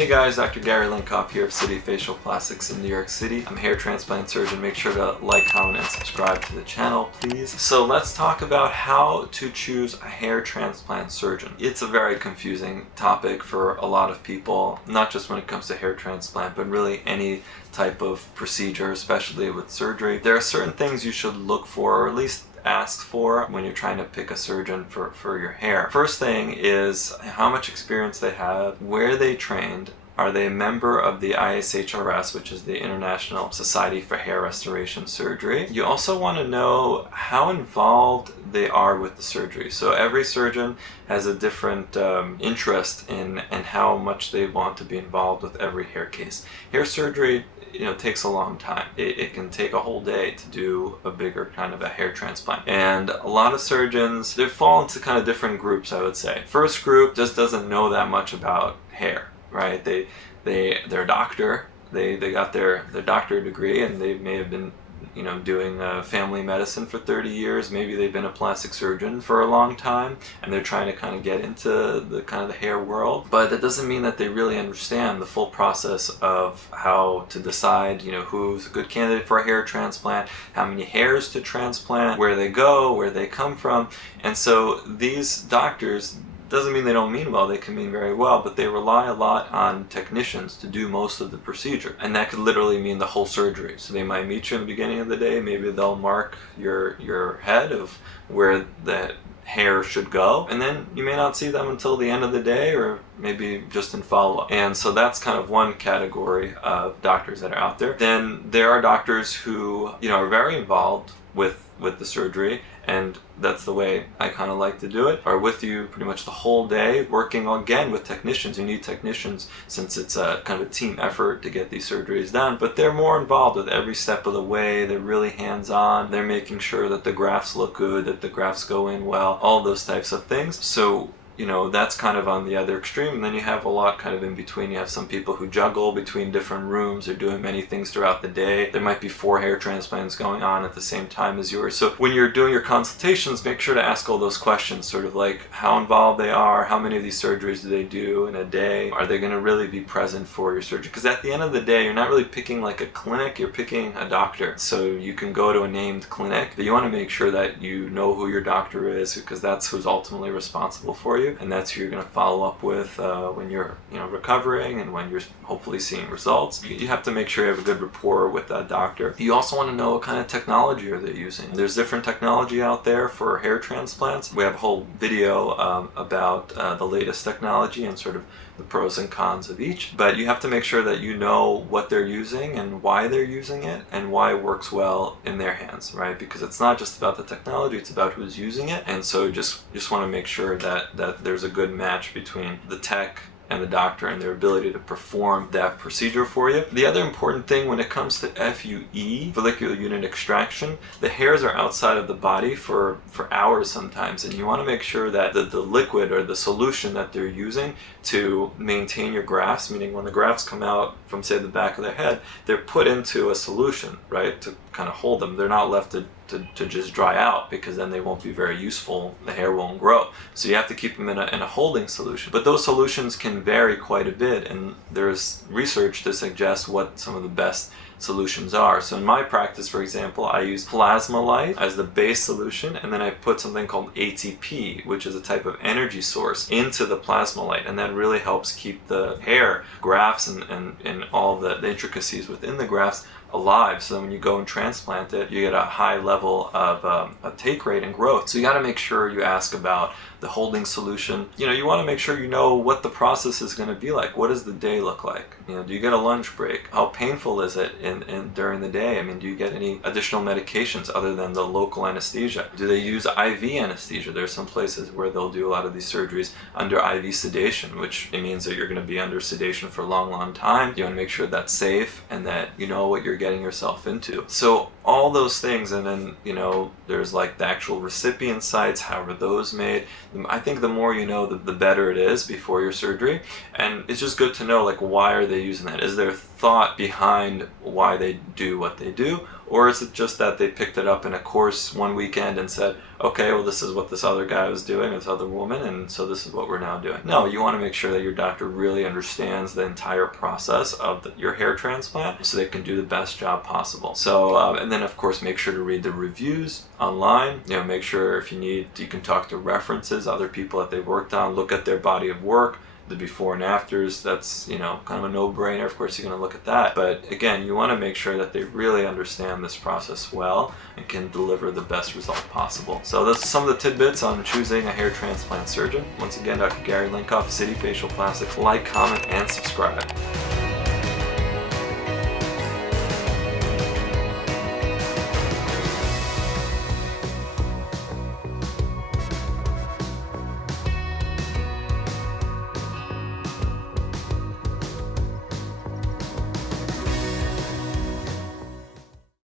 Hey guys, Dr. Gary Linkov here of City Facial Plastics in New York City. I'm a hair transplant surgeon. Make sure to like, comment, and subscribe to the channel, please. So let's talk about how to choose a hair transplant surgeon. It's a very confusing topic for a lot of people, not just when it comes to hair transplant, but really any type of procedure, especially with surgery. There are certain things you should look for, or at least ask for when you're trying to pick a surgeon for your hair. First thing is how much experience they have, where they trained, are they a member of the ISHRS, which is the International Society for Hair Restoration Surgery. You also want to know how involved they are with the surgery. So every surgeon has a different interest in how much they want to be involved with every hair case. Hair surgery takes a long time. It can take a whole day to do a bigger kind of a hair transplant. And a lot of surgeons, they fall into kind of different groups, I would say. First group just doesn't know that much about hair, right? They're a doctor. They got their doctorate degree, and they may have been doing family medicine for 30 years. Maybe they've been a plastic surgeon for a long time, and they're trying to kind of get into the kind of the hair world. But that doesn't mean that they really understand the full process of how to decide, who's a good candidate for a hair transplant, how many hairs to transplant, where they go, where they come from. And so these doctors, doesn't mean they don't mean well, they can mean very well, but they rely a lot on technicians to do most of the procedure. And that could literally mean the whole surgery. So they might meet you in the beginning of the day, maybe they'll mark your head of where the hair should go, and then you may not see them until the end of the day, or maybe just in follow-up. And so that's kind of one category of doctors that are out there. Then there are doctors who are very involved with the surgery, and that's the way I kind of like to do it, are with you pretty much the whole day, working again with technicians. You need technicians since it's a kind of a team effort to get these surgeries done, but they're more involved with every step of the way. They're really hands-on. They're making sure that the grafts look good, that the grafts go in well, all those types of things. So that's kind of on the other extreme. And then you have a lot kind of in between. You have some people who juggle between different rooms. They're doing many things throughout the day. There might be 4 hair transplants going on at the same time as yours. So when you're doing your consultations, make sure to ask all those questions, sort of like how involved they are, how many of these surgeries do they do in a day, are they going to really be present for your surgery? Because at the end of the day, you're not really picking like a clinic, you're picking a doctor. So you can go to a named clinic, but you want to make sure that you know who your doctor is, because that's who's ultimately responsible for you. And that's who you're going to follow up with when you're recovering and when you're hopefully seeing results. You have to make sure you have a good rapport with that doctor. You also want to know what kind of technology are they using. There's different technology out there for hair transplants. We have a whole video about the latest technology and sort of the pros and cons of each. But you have to make sure that you know what they're using and why they're using it and why it works well in their hands, right? Because it's not just about the technology, it's about who's using it. And so just want to make sure that there's a good match between the tech and the doctor and their ability to perform that procedure for you. The other important thing when it comes to FUE, follicular unit extraction, the hairs are outside of the body for hours sometimes, and you want to make sure that the liquid or the solution that they're using to maintain your grafts, meaning when the grafts come out from, say, the back of their head, they're put into a solution, right, to kind of hold them. They're not left to just dry out, because then they won't be very useful. The hair won't grow. So you have to keep them in a holding solution. But those solutions can vary quite a bit, and there's research to suggest what some of the best solutions are. So in my practice, for example, I use plasma light as the base solution, and then I put something called ATP, which is a type of energy source, into the plasma light, and that really helps keep the hair grafts and all the intricacies within the grafts alive. So then when you go and transplant it, you get a high level of a take rate and growth. So you got to make sure you ask about the holding solution. You want to make sure you know what the process is going to be like. What does the day look like? Do you get a lunch break? How painful is it during the day? I mean, do you get any additional medications other than the local anesthesia? Do they use IV anesthesia? There's some places where they'll do a lot of these surgeries under IV sedation, which it means that you're going to be under sedation for a long time. You want to make sure that's safe and that you know what you're getting yourself into. So all those things, and then there's like the actual recipient sites, how are those made? I think the more you know, the better it is before your surgery. And it's just good to know, like, why are they using that? Is there thought behind why why they do what they do? Or is it just that they picked it up in a course one weekend and said, okay, well, this is what this other guy was doing, this other woman, and so this is what we're now doing? No, you want to make sure that your doctor really understands the entire process of your hair transplant so they can do the best job possible. So, and then of course, make sure to read the reviews online. You know, make sure if you need, you can talk to references, other people that they've worked on, look at their body of work, the before and afters. That's, you know, kind of a no-brainer. Of course, you're going to look at that. But again, you want to make sure that they really understand this process well and can deliver the best result possible. So that's some of the tidbits on choosing a hair transplant surgeon. Once again, Dr. Gary Linkov, City Facial Plastics. Like, comment, and subscribe.